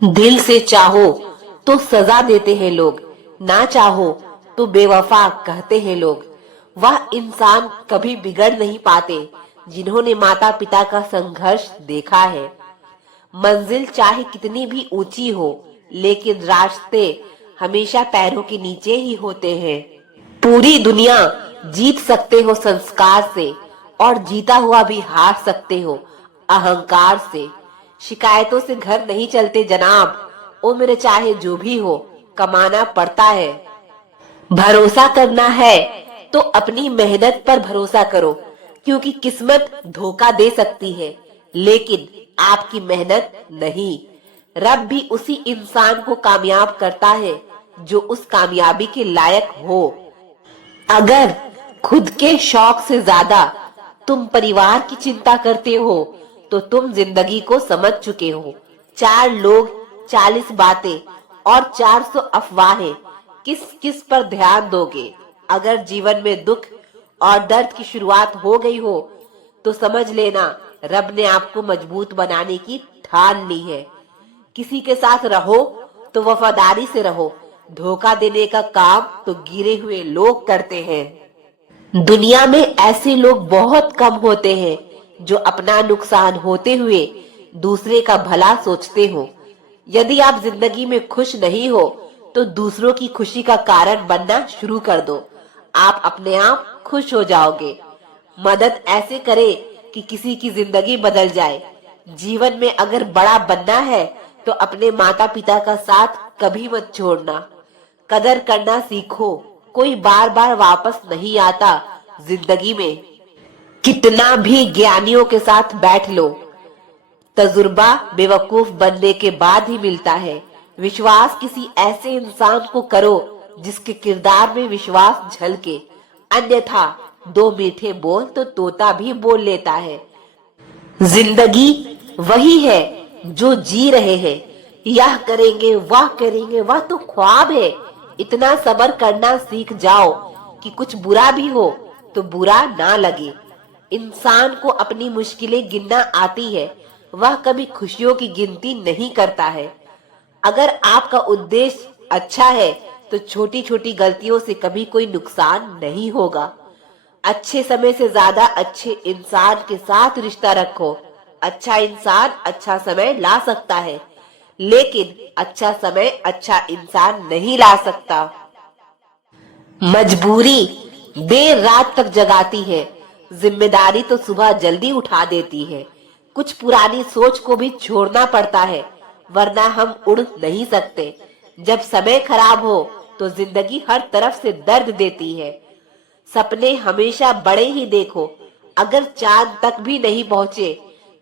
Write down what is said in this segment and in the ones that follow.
दिल से चाहो तो सजा देते हैं लोग, ना चाहो तो बेवफा कहते हैं लोग। वह इंसान कभी बिगड़ नहीं पाते जिन्होंने माता पिता का संघर्ष देखा है। मंजिल चाहे कितनी भी ऊंची हो, लेकिन रास्ते हमेशा पैरों के नीचे ही होते हैं। पूरी दुनिया जीत सकते हो संस्कार से, और जीता हुआ भी हार सकते हो अहंकार से। शिकायतों से घर नहीं चलते जनाब, उम्र चाहे जो भी हो कमाना पड़ता है। भरोसा करना है तो अपनी मेहनत पर भरोसा करो, क्योंकि किस्मत धोखा दे सकती है लेकिन आपकी मेहनत नहीं। रब भी उसी इंसान को कामयाब करता है जो उस कामयाबी के लायक हो। अगर खुद के शौक से ज्यादा तुम परिवार की चिंता करते हो तो तुम जिंदगी को समझ चुके हो। 4 लोग, 40 बातें और 400 अफवाहें, किस किस पर ध्यान दोगे? अगर जीवन में दुख और दर्द की शुरुआत हो गई हो तो समझ लेना रब ने आपको मजबूत बनाने की ठान ली है। किसी के साथ रहो तो वफादारी से रहो, धोखा देने का काम तो गिरे हुए लोग करते हैं। दुनिया में ऐसे लोग बहुत कम होते हैं जो अपना नुकसान होते हुए दूसरे का भला सोचते हो। यदि आप जिंदगी में खुश नहीं हो तो दूसरों की खुशी का कारण बनना शुरू कर दो, आप अपने आप खुश हो जाओगे। मदद ऐसे करे कि किसी की जिंदगी बदल जाए। जीवन में अगर बड़ा बनना है तो अपने माता पिता का साथ कभी मत छोड़ना। कदर करना सीखो, कोई बार बार वापस नहीं आता जिंदगी में। कितना भी ज्ञानियों के साथ बैठ लो, तजुर्बा बेवकूफ बनने के बाद ही मिलता है। विश्वास किसी ऐसे इंसान को करो जिसके किरदार में विश्वास झलके, अन्यथा 2 मीठे बोल तो तोता भी बोल लेता है। जिंदगी वही है जो जी रहे हैं, यह करेंगे वह तो ख्वाब है। इतना सब्र करना सीख जाओ कि कुछ बुरा भी हो तो बुरा ना लगे। इंसान को अपनी मुश्किलें गिनना आती है, वह कभी खुशियों की गिनती नहीं करता है। अगर आपका उद्देश्य अच्छा है तो छोटी छोटी गलतियों से कभी कोई नुकसान नहीं होगा। अच्छे समय से ज्यादा अच्छे इंसान के साथ रिश्ता रखो। अच्छा इंसान अच्छा समय ला सकता है, लेकिन अच्छा समय अच्छा इंसान नहीं ला सकता। मजबूरी देर रात तक जगाती है, जिम्मेदारी तो सुबह जल्दी उठा देती है। कुछ पुरानी सोच को भी छोड़ना पड़ता है, वरना हम उड़ नहीं सकते। जब समय खराब हो तो जिंदगी हर तरफ से दर्द देती है। सपने हमेशा बड़े ही देखो, अगर चांद तक भी नहीं पहुंचे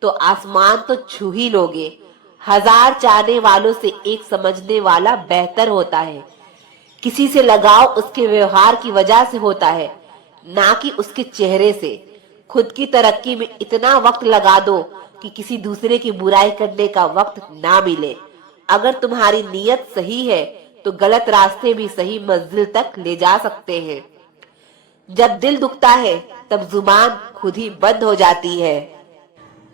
तो आसमान तो छू ही लोगे। 1000 चाहने वालों से एक समझने वाला बेहतर होता है। किसी से लगाव उसके व्यवहार की वजह से होता है, ना कि उसके चेहरे से। खुद की तरक्की में इतना वक्त लगा दो कि किसी दूसरे की बुराई करने का वक्त ना मिले। अगर तुम्हारी नीयत सही है तो गलत रास्ते भी सही मंजिल तक ले जा सकते हैं। जब दिल दुखता है तब जुबान खुद ही बंद हो जाती है।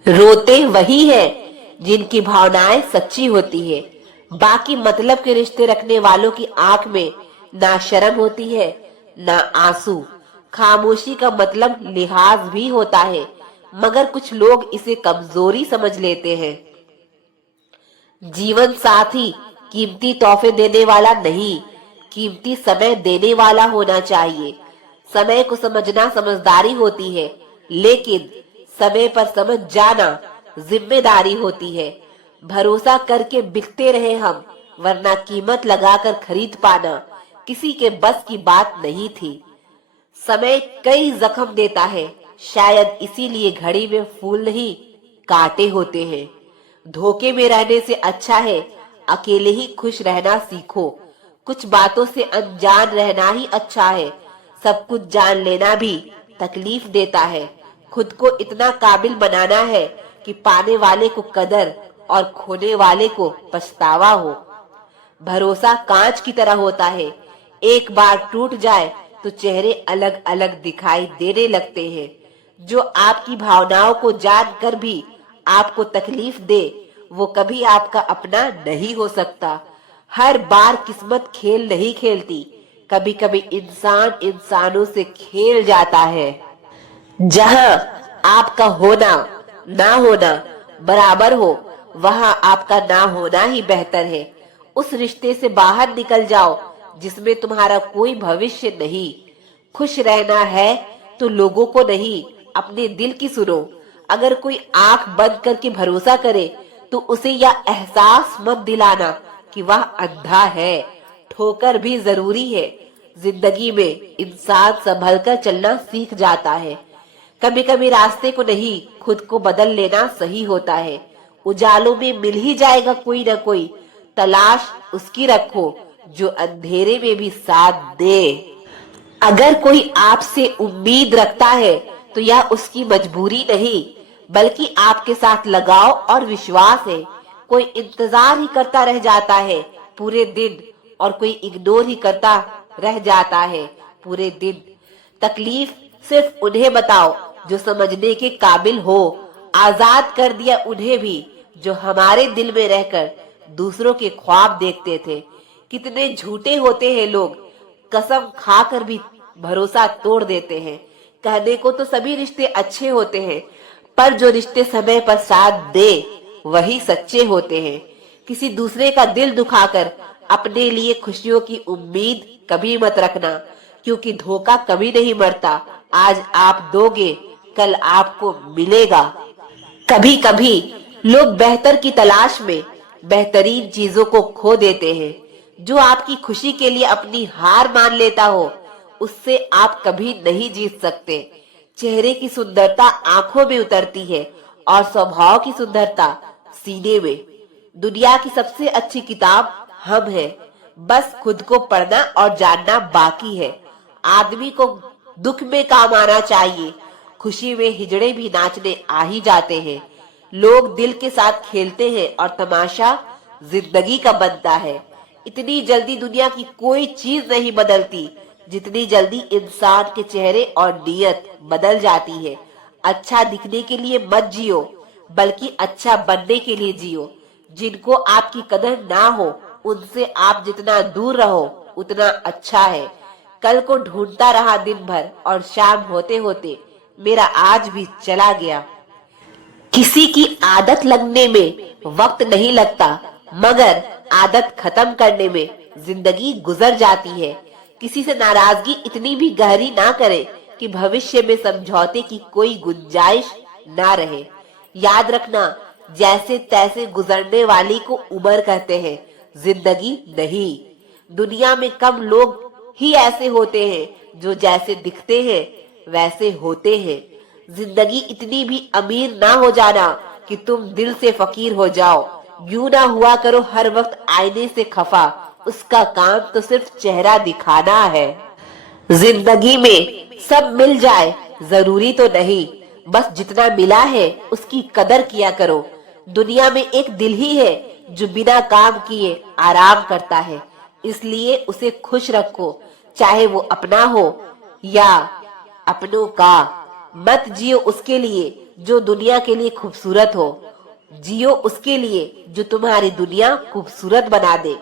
रोते वही है जिनकी भावनाएं सच्ची होती है। बाकी मतलब के रिश्ते रखने वालों की आंख में ना शर्म होती है ना आंसू। खामोशी का मतलब लिहाज भी होता है, मगर कुछ लोग इसे कमजोरी समझ लेते हैं। जीवन साथी कीमती तोहफे देने वाला नहीं, कीमती समय देने वाला होना चाहिए। समय को समझना समझदारी होती है, लेकिन समय पर समझ जाना जिम्मेदारी होती है। भरोसा करके बिकते रहे हम, वरना कीमत लगाकर खरीद पाना किसी के बस की बात नहीं थी। समय कई जख्म देता है, शायद इसीलिए घड़ी में फूल नहीं कांटे होते हैं। धोखे में रहने से अच्छा है अकेले ही खुश रहना सीखो। कुछ बातों से अनजान रहना ही अच्छा है, सब कुछ जान लेना भी तकलीफ देता है। खुद को इतना काबिल बनाना है कि पाने वाले को कदर और खोने वाले को पछतावा हो। भरोसा कांच की तरह होता है, एक बार टूट जाए तो चेहरे अलग अलग दिखाई देने लगते हैं। जो आपकी भावनाओं को जानकर भी आपको तकलीफ दे, वो कभी आपका अपना नहीं हो सकता। हर बार किस्मत खेल नहीं खेलती, कभी कभी इंसान इंसानों से खेल जाता है। जहां आपका होना ना होना बराबर हो, वहां आपका ना होना ही बेहतर है। उस रिश्ते से बाहर निकल जाओ जिसमें तुम्हारा कोई भविष्य नहीं। खुश रहना है तो लोगों को नहीं, अपने दिल की सुनो। अगर कोई आंख बंद करके भरोसा करे तो उसे यह एहसास मत दिलाना कि वह अंधा है। ठोकर भी जरूरी है। जिंदगी में इंसान संभल कर चलना सीख जाता है। कभी कभी रास्ते को नहीं, खुद को बदल लेना सही होता है। उजालों में मिल ही जाएगा कोई न कोई, तलाश उसकी रखो जो अंधेरे में भी साथ दे। अगर कोई आपसे उम्मीद रखता है तो यह उसकी मजबूरी नहीं, बल्कि आपके साथ लगाव और विश्वास है। कोई इंतजार ही करता रह जाता है पूरे दिन, और कोई इग्नोर ही करता रह जाता है पूरे दिन। तकलीफ सिर्फ उन्हें बताओ जो समझने के काबिल हो। आजाद कर दिया उन्हें भी जो हमारे दिल में रहकर दूसरों के ख्वाब देखते थे। कितने झूठे होते हैं लोग, कसम खाकर भी भरोसा तोड़ देते हैं। कहने को तो सभी रिश्ते अच्छे होते हैं, पर जो रिश्ते समय पर साथ दे वही सच्चे होते हैं। किसी दूसरे का दिल दुखाकर अपने लिए खुशियों की उम्मीद कभी मत रखना, क्योंकि धोखा कभी नहीं मरता। आज आप दोगे, कल आपको मिलेगा। कभी कभी लोग बेहतर की तलाश में बेहतरीन चीजों को खो देते हैं। जो आपकी खुशी के लिए अपनी हार मान लेता हो, उससे आप कभी नहीं जीत सकते। चेहरे की सुंदरता आंखों में उतरती है और स्वभाव की सुंदरता सीने में। दुनिया की सबसे अच्छी किताब हम हैं, बस खुद को पढ़ना और जानना बाकी है। आदमी को दुख में काम आना चाहिए, खुशी में हिजड़े भी नाचने आ ही जाते हैं। लोग दिल के साथ खेलते हैं और तमाशा जिंदगी का बनता है। इतनी जल्दी दुनिया की कोई चीज नहीं बदलती जितनी जल्दी इंसान के चेहरे और नीयत बदल जाती है। अच्छा दिखने के लिए मत जियो, बल्कि अच्छा बनने के लिए जियो। जिनको आपकी कदर ना हो, उनसे आप जितना दूर रहो उतना अच्छा है। कल को ढूंढता रहा दिन भर और शाम होते होते मेरा आज भी चला गया। किसी की आदत लगने में वक्त नहीं लगता, मगर आदत खत्म करने में जिंदगी गुजर जाती है। किसी से नाराजगी इतनी भी गहरी ना करे कि भविष्य में समझौते की कोई गुंजाइश ना रहे। याद रखना, जैसे तैसे गुजरने वाली को उम्र कहते हैं, जिंदगी नहीं। दुनिया में कम लोग ही ऐसे होते हैं जो जैसे दिखते हैं वैसे होते हैं। जिंदगी इतनी भी अमीर ना हो जाना कि तुम दिल से फकीर हो जाओ। यूं ना हुआ करो हर वक्त आईने से खफा, उसका काम तो सिर्फ चेहरा दिखाना है। जिंदगी में सब मिल जाए जरूरी तो नहीं, बस जितना मिला है उसकी कदर किया करो। दुनिया में एक दिल ही है जो बिना काम किए आराम करता है, इसलिए उसे खुश रखो, चाहे वो अपना हो या अपनों का। मत जियो उसके लिए जो दुनिया के लिए खूबसूरत हो, जियो उसके लिए जो तुम्हारी दुनिया खूबसूरत बना दे।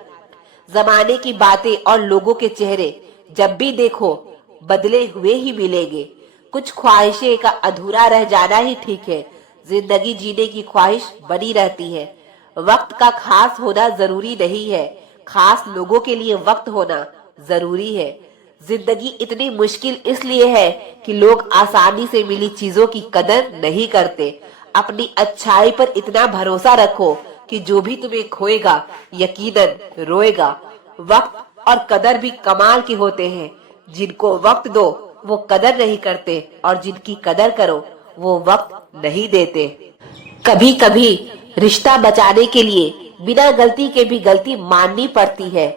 जमाने की बातें और लोगों के चेहरे जब भी देखो बदले हुए ही मिलेंगे। कुछ ख्वाहिशें का अधूरा रह जाना ही ठीक है। जिंदगी जीने की ख्वाहिश बनी रहती है। वक्त का खास होना जरूरी नहीं है, खास लोगों के लिए वक्त होना जरूरी है। जिंदगी इतनी मुश्किल इसलिए है कि लोग आसानी से मिली चीजों की कदर नहीं करते। अपनी अच्छाई पर इतना भरोसा रखो कि जो भी तुम्हें खोएगा यकीनन रोएगा। वक्त और कदर भी कमाल के होते हैं। जिनको वक्त दो वो कदर नहीं करते, और जिनकी कदर करो वो वक्त नहीं देते। कभी कभी रिश्ता बचाने के लिए बिना गलती के भी गलती माननी पड़ती है।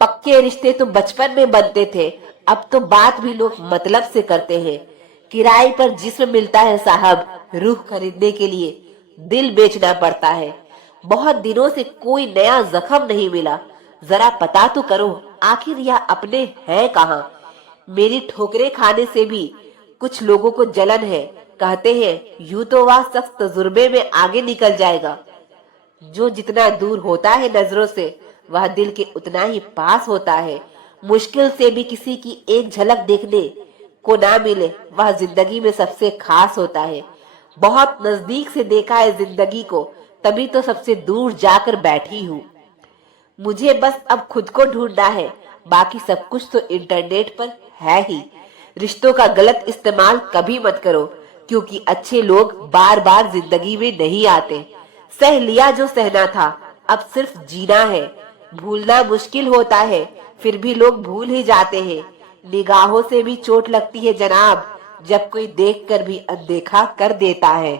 पक्के रिश्ते तो बचपन में बनते थे, अब तो बात भी लोग मतलब से करते हैं। किराए पर जिस्म मिलता है साहब, रूह खरीदने के लिए दिल बेचना पड़ता है। बहुत दिनों से कोई नया जख्म नहीं मिला, जरा पता तो करो आखिर यह अपने हैं कहाँ। मेरी ठोकरें खाने से भी कुछ लोगों को जलन है। कहते हैं यूं तो वह सख्त तजुर्बे में आगे निकल जाएगा, जो जितना दूर होता है नजरों से, वह दिल के उतना ही पास होता है। मुश्किल से भी किसी की एक झलक देखने को ना मिले, वह जिंदगी में सबसे खास होता है। बहुत नजदीक से देखा है जिंदगी को, तभी तो सबसे दूर जाकर बैठी हूँ। मुझे बस अब खुद को ढूंढना है, बाकी सब कुछ तो इंटरनेट पर है ही। रिश्तों का गलत इस्तेमाल कभी मत करो, क्योंकि अच्छे लोग बार बार जिंदगी में नहीं आते। सह लिया जो सहना था, अब सिर्फ जीना है। भूलना मुश्किल होता है, फिर भी लोग भूल ही जाते हैं। निगाहों से भी चोट लगती है जनाब, जब कोई देखकर भी अनदेखा कर देता है।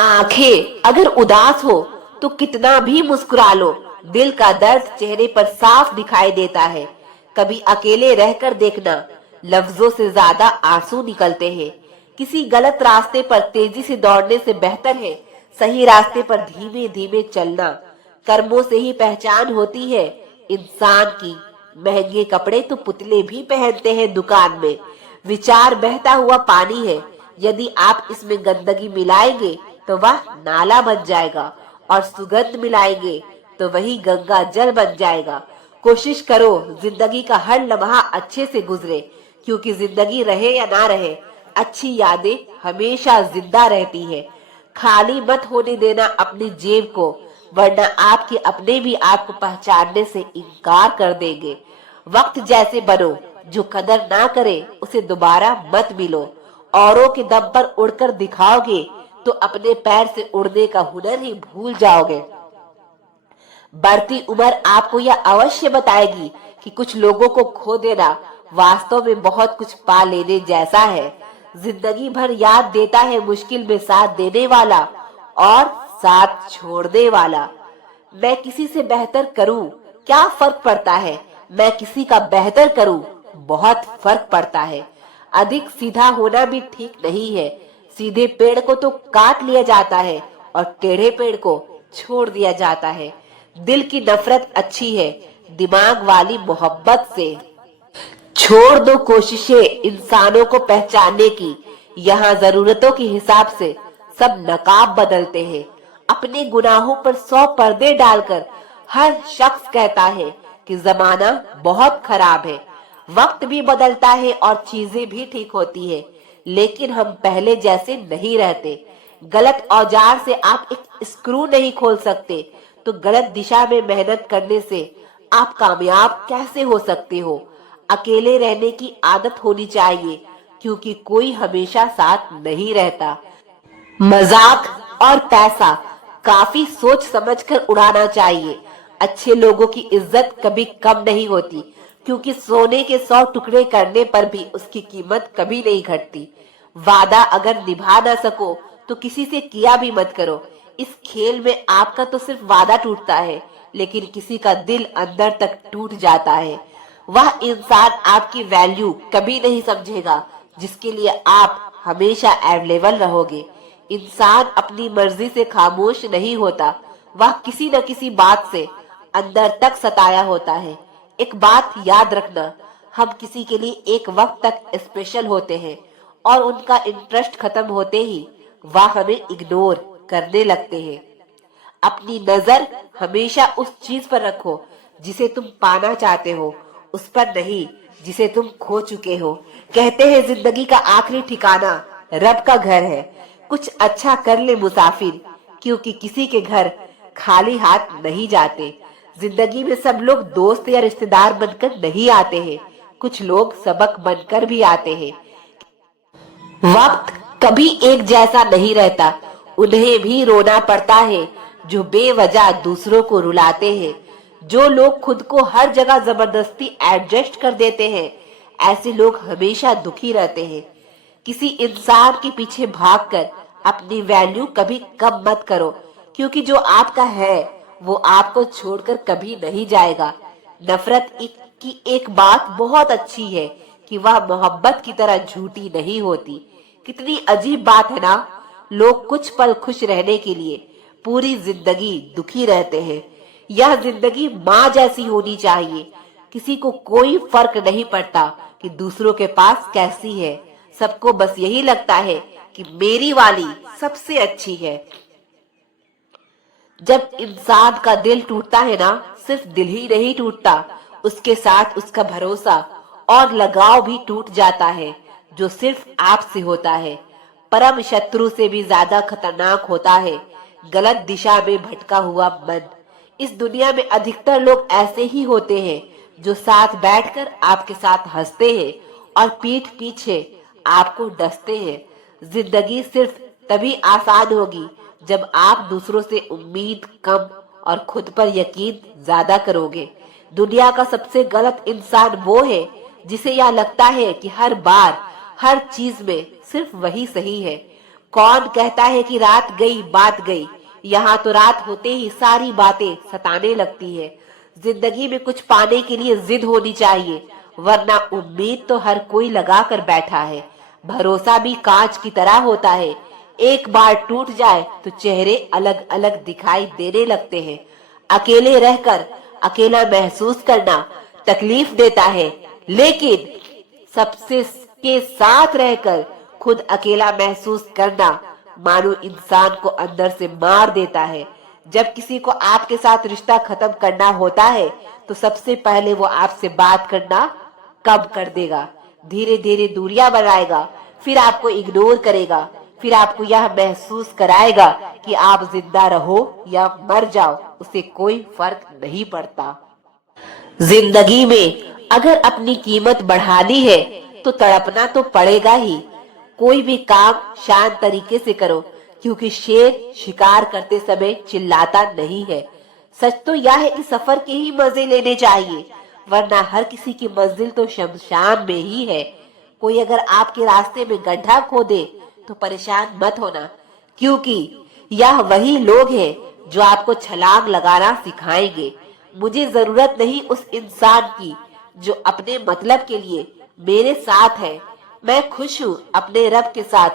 आंखें अगर उदास हो तो कितना भी मुस्कुरा लो, दिल का दर्द चेहरे पर साफ दिखाई देता है। कभी अकेले रहकर देखना, लफ्जों से ज्यादा आंसू निकलते हैं। किसी गलत रास्ते पर तेजी से दौड़ने से बेहतर है सही रास्ते पर धीमे धीमे चलना। कर्मों से ही पहचान होती है इंसान की। महंगे कपड़े तो पुतले भी पहनते हैं दुकान में। विचार बहता हुआ पानी है, यदि आप इसमें गंदगी मिलाएंगे तो वह नाला बन जाएगा, और सुगंध मिलाएंगे तो वही गंगा जल बन जाएगा। कोशिश करो जिंदगी का हर लम्हा अच्छे से गुजरे, क्योंकि जिंदगी रहे या ना रहे, अच्छी यादें हमेशा जिंदा रहती है। खाली मत होने देना अपनी जेब को, वरना आपके अपने भी आपको पहचानने से इनकार कर देंगे। वक्त जैसे बनो, जो कदर ना करे उसे दोबारा मत मिलो। औरों के दम पर उड़कर दिखाओगे तो अपने पैर से उड़ने का हुनर ही भूल जाओगे। बढ़ती उम्र आपको यह अवश्य बताएगी कि कुछ लोगों को खो देना वास्तव में बहुत कुछ पा लेने जैसा है। जिंदगी भर याद देता है मुश्किल में साथ देने वाला और साथ छोड़ने वाला। मैं किसी से बेहतर करूं, क्या फर्क पड़ता है? मैं किसी का बेहतर करूं, बहुत फर्क पड़ता है। अधिक सीधा होना भी ठीक नहीं है। सीधे पेड़ को तो काट लिया जाता है और टेढ़े पेड़ को छोड़ दिया जाता है। दिल की नफरत अच्छी है, दिमाग वाली मोहब्बत से। छोड़ दो कोशिशें इंसानों को पहचानने की। यहाँ जरूरतों के हिसाब से सब नकाब बदलते हैं। अपने गुनाहों पर 100 पर्दे डालकर हर शख्स कहता है कि जमाना बहुत खराब है। वक्त भी बदलता है और चीजें भी ठीक होती है, लेकिन हम पहले जैसे नहीं रहते। गलत औजार से आप एक स्क्रू नहीं खोल सकते, तो गलत दिशा में मेहनत करने से आप कामयाब कैसे हो सकते हो? अकेले रहने की आदत होनी चाहिए, क्योंकि कोई हमेशा साथ नहीं रहता। मजाक और पैसा काफी सोच समझकर उड़ाना चाहिए। अच्छे लोगों की इज्जत कभी कम नहीं होती, क्योंकि सोने के 100 टुकड़े करने पर भी उसकी कीमत कभी नहीं घटती। वादा अगर निभा ना सको तो किसी से किया भी मत करो। इस खेल में आपका तो सिर्फ वादा टूटता है, लेकिन किसी का दिल अंदर तक टूट जाता है। वह इंसान आपकी वैल्यू कभी नहीं समझेगा जिसके लिए आप हमेशा अवेलेबल रहोगे। इंसान अपनी मर्जी से खामोश नहीं होता, वह किसी न किसी बात से अंदर तक सताया होता है। एक बात याद रखना, हम किसी के लिए एक वक्त तक स्पेशल होते हैं और उनका इंटरेस्ट खत्म होते ही वह हमें इग्नोर करने लगते हैं। अपनी नजर हमेशा उस चीज पर रखो जिसे तुम पाना चाहते हो, उस पर नहीं जिसे तुम खो चुके हो। कहते हैं जिंदगी का आखिरी ठिकाना रब का घर है। कुछ अच्छा कर ले मुसाफिर, क्योंकि किसी के घर खाली हाथ नहीं जाते। जिंदगी में सब लोग दोस्त या रिश्तेदार बनकर नहीं आते हैं, कुछ लोग सबक बनकर भी आते हैं। वक्त कभी एक जैसा नहीं रहता, उन्हें भी रोना पड़ता है जो बेवजह दूसरों को रुलाते हैं। जो लोग खुद को हर जगह जबरदस्ती एडजस्ट कर देते हैं, ऐसे लोग हमेशा दुखी रहते हैं। किसी इंसान के पीछे भागकर अपनी वैल्यू कभी कम मत करो, क्योंकि जो आपका है वो आपको छोड़कर कभी नहीं जाएगा। नफरत की एक बात बहुत अच्छी है कि वह मोहब्बत की तरह झूठी नहीं होती। कितनी अजीब बात है ना, लोग कुछ पल खुश रहने के लिए पूरी जिंदगी दुखी रहते हैं। यह जिंदगी माँ जैसी होनी चाहिए। किसी को कोई फर्क नहीं पड़ता कि दूसरों के पास कैसी है, सबको बस यही लगता है कि मेरी वाली सबसे अच्छी है। जब इंसान का दिल टूटता है ना, सिर्फ दिल ही नहीं टूटता, उसके साथ उसका भरोसा और लगाव भी टूट जाता है, जो सिर्फ आपसे होता है। परम शत्रु से भी ज्यादा खतरनाक होता है गलत दिशा में भटका हुआ मन। इस दुनिया में अधिकतर लोग ऐसे ही होते हैं, जो साथ बैठकर आपके साथ हंसते हैं और पीठ पीछे आपको डसते हैं। जिंदगी सिर्फ तभी आसान होगी जब आप दूसरों से उम्मीद कम और खुद पर यकीन ज्यादा करोगे। दुनिया का सबसे गलत इंसान वो है जिसे यह लगता है कि हर बार हर चीज में सिर्फ वही सही है। कौन कहता है कि रात गई बात गई, यहाँ तो रात होते ही सारी बातें सताने लगती है। जिंदगी में कुछ पाने के लिए जिद होनी चाहिए, वरना उम्मीद तो हर कोई लगा कर बैठा है। भरोसा भी कांच की तरह होता है, एक बार टूट जाए तो चेहरे अलग अलग दिखाई देने लगते हैं। अकेले रहकर अकेला महसूस करना तकलीफ देता है, लेकिन सबसे के साथ रहकर खुद अकेला महसूस करना मानो इंसान को अंदर से मार देता है। जब किसी को आपके साथ रिश्ता खत्म करना होता है तो सबसे पहले वो आपसे बात करना कम कर देगा, धीरे धीरे दूरियां बनाएगा, फिर आपको इग्नोर करेगा, फिर आपको यह महसूस कराएगा कि आप जिंदा रहो या मर जाओ, उसे कोई फर्क नहीं पड़ता। जिंदगी में अगर अपनी कीमत बढ़ानी है तो तड़पना तो पड़ेगा ही। कोई भी काम शांत तरीके से करो, क्योंकि शेर शिकार करते समय चिल्लाता नहीं है। सच तो यह है कि सफर के ही मजे लेने चाहिए, वरना हर किसी की मंजिल तो शमशान में ही है। कोई अगर आपके रास्ते में गड्ढा खोदे तो परेशान मत होना, क्योंकि यह वही लोग हैं जो आपको छलांग लगाना सिखाएंगे। मुझे जरूरत नहीं उस इंसान की जो अपने मतलब के लिए मेरे साथ है। मैं खुश हूँ अपने रब के साथ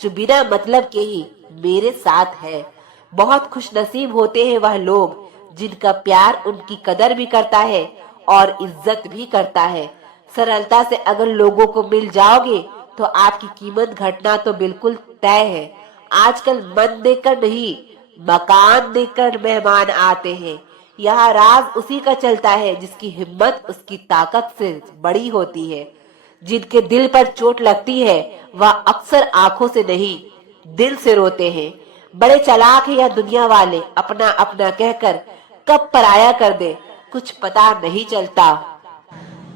जो बिना मतलब के ही मेरे साथ है। बहुत खुश नसीब होते हैं वह लोग जिनका प्यार उनकी कदर भी करता है और इज्जत भी करता है। सरलता से अगर लोगों को मिल जाओगे तो आपकी कीमत घटना तो बिल्कुल तय है। आजकल मन देकर नहीं, मकान देकर मेहमान आते हैं। यह राज उसी का चलता है जिसकी हिम्मत उसकी ताकत से बड़ी होती है। जिनके दिल पर चोट लगती है वह अक्सर आंखों से नहीं, दिल से रोते हैं। बड़े चालाक है यह दुनिया वाले, अपना अपना कहकर कब पराया कर दे कुछ पता नहीं चलता।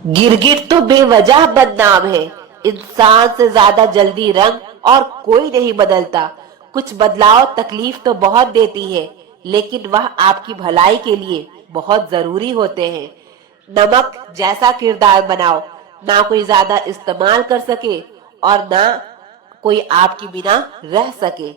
गिरगिट तो बेवजह बदनाम है, इंसान से ज्यादा जल्दी रंग और कोई नहीं बदलता। कुछ बदलाव तकलीफ तो बहुत देती है, लेकिन वह आपकी भलाई के लिए बहुत जरूरी होते हैं। नमक जैसा किरदार बनाओ, ना कोई ज्यादा इस्तेमाल कर सके और ना कोई आपके बिना रह सके।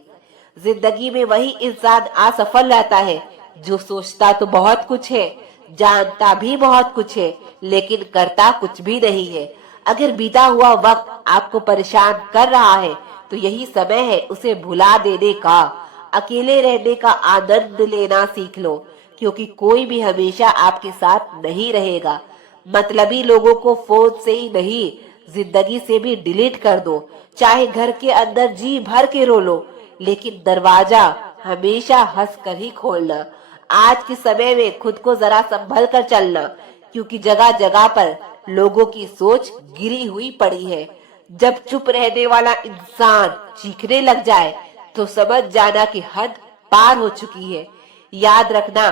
जिंदगी में वही इंसान असफल रहता है जो सोचता तो बहुत कुछ है, जानता भी बहुत कुछ है, लेकिन करता कुछ भी नहीं है। अगर बीता हुआ वक्त आपको परेशान कर रहा है तो यही समय है उसे भुला देने का। अकेले रहने का आनंद लेना सीख लो, क्योंकि कोई भी हमेशा आपके साथ नहीं रहेगा। मतलबी लोगों को फोन से ही नहीं, जिंदगी से भी डिलीट कर दो। चाहे घर के अंदर जी भर के रो लो, लेकिन दरवाजा हमेशा हंस कर ही खोलना। आज के समय में खुद को जरा संभल कर चलना, क्योंकि जगह जगह पर लोगों की सोच गिरी हुई पड़ी है। जब चुप रहने वाला इंसान चीखने लग जाए तो समझ जाना कि हद पार हो चुकी है। याद रखना,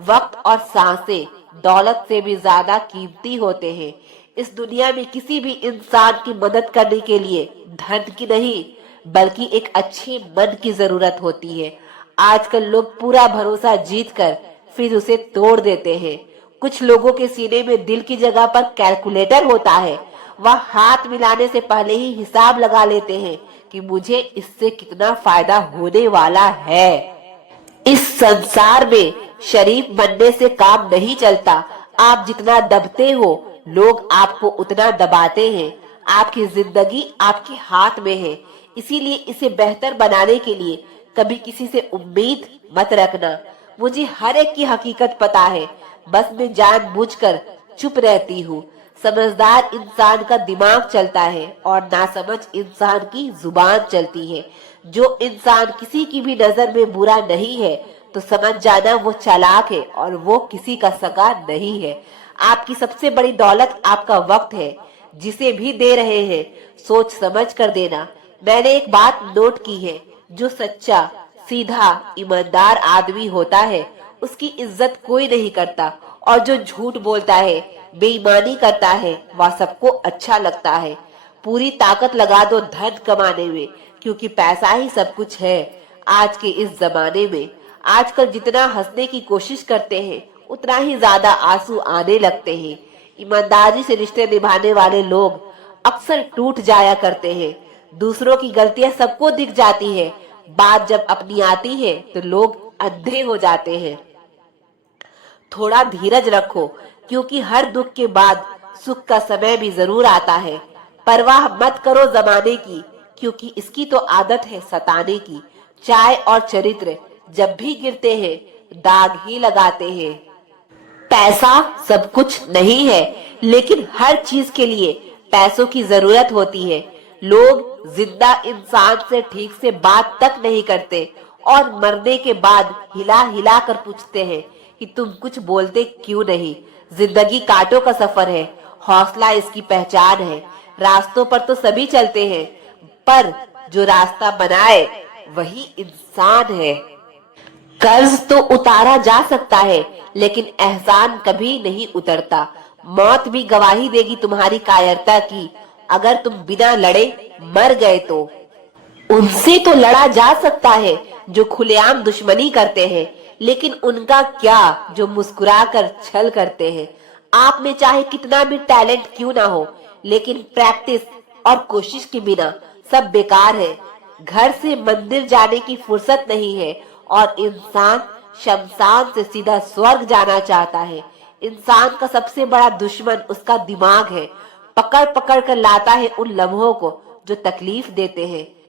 वक्त और सांसें दौलत से भी ज्यादा कीमती होते हैं। इस दुनिया में किसी भी इंसान की मदद करने के लिए धन की नहीं, बल्कि एक अच्छे मन की जरूरत होती है। आजकल लोग पूरा भरोसा जीत कर फिर उसे तोड़ देते हैं। कुछ लोगों के सीने में दिल की जगह पर कैलकुलेटर होता है, वह हाथ मिलाने से पहले ही हिसाब लगा लेते हैं कि मुझे इससे कितना फायदा होने वाला है। इस संसार में शरीफ बनने से काम नहीं चलता। आप जितना दबते हो लोग आपको उतना दबाते हैं। आपकी जिंदगी आपके हाथ में है, इसीलिए इसे बेहतर बनाने के लिए कभी किसी से उम्मीद मत रखना। मुझे हर एक की हकीकत पता है, बस मैं जानबूझकर चुप रहती हूँ। समझदार इंसान का दिमाग चलता है और नासमझ इंसान की जुबान चलती है। जो इंसान किसी की भी नजर में बुरा नहीं है तो समझ जाना वो चालाक है और वो किसी का सगा नहीं है। आपकी सबसे बड़ी दौलत आपका वक्त है, जिसे भी दे रहे हैं सोच समझ कर देना। मैंने एक बात नोट की है, जो सच्चा, सीधा, ईमानदार आदमी होता है उसकी इज्जत कोई नहीं करता, और जो झूठ बोलता है, बेईमानी करता है, वह सबको अच्छा लगता है। पूरी ताकत लगा दो धन कमाने में, क्योंकि पैसा ही सब कुछ है आज के इस जमाने में। आजकल जितना हंसने की कोशिश करते हैं उतना ही ज्यादा आंसू आने लगते हैं। ईमानदारी से रिश्ते निभाने वाले लोग अक्सर टूट जाया करते हैं। दूसरों की गलतियां सबको दिख जाती है, बात जब अपनी आती है तो लोग अंधे हो जाते हैं। थोड़ा धीरज रखो, क्योंकि हर दुख के बाद सुख का समय भी जरूर आता है। परवाह मत करो जमाने की, क्योंकि इसकी तो आदत है सताने की। चाय और चरित्र जब भी गिरते हैं दाग ही लगाते हैं। पैसा सब कुछ नहीं है, लेकिन हर चीज के लिए पैसों की जरूरत होती है। लोग जिंदा इंसान से ठीक से बात तक नहीं करते, और मरने के बाद हिला हिला कर पूछते हैं कि तुम कुछ बोलते क्यों नहीं। जिंदगी कांटों का सफर है, हौसला इसकी पहचान है। रास्तों पर तो सभी चलते हैं, पर जो रास्ता बनाए वही इंसान है। कर्ज तो उतारा जा सकता है, लेकिन एहसान कभी नहीं उतरता। मौत भी गवाही देगी तुम्हारी कायरता की, अगर तुम बिना लड़े मर गए तो। उनसे तो लड़ा जा सकता है जो खुलेआम दुश्मनी करते हैं, लेकिन उनका क्या जो मुस्कुराकर छल करते हैं। आप में चाहे कितना भी टैलेंट क्यों ना हो, लेकिन प्रैक्टिस और कोशिश के बिना सब बेकार है। घर से मंदिर जाने की फुर्सत नहीं है, और इंसान शमशान से सीधा स्वर्ग जाना चाहता है। इंसान का सबसे बड़ा दुश्मन उसका दिमाग है, पकड़ पकड़ कर लाता है उन लम्हों को जो तकलीफ देते हैं।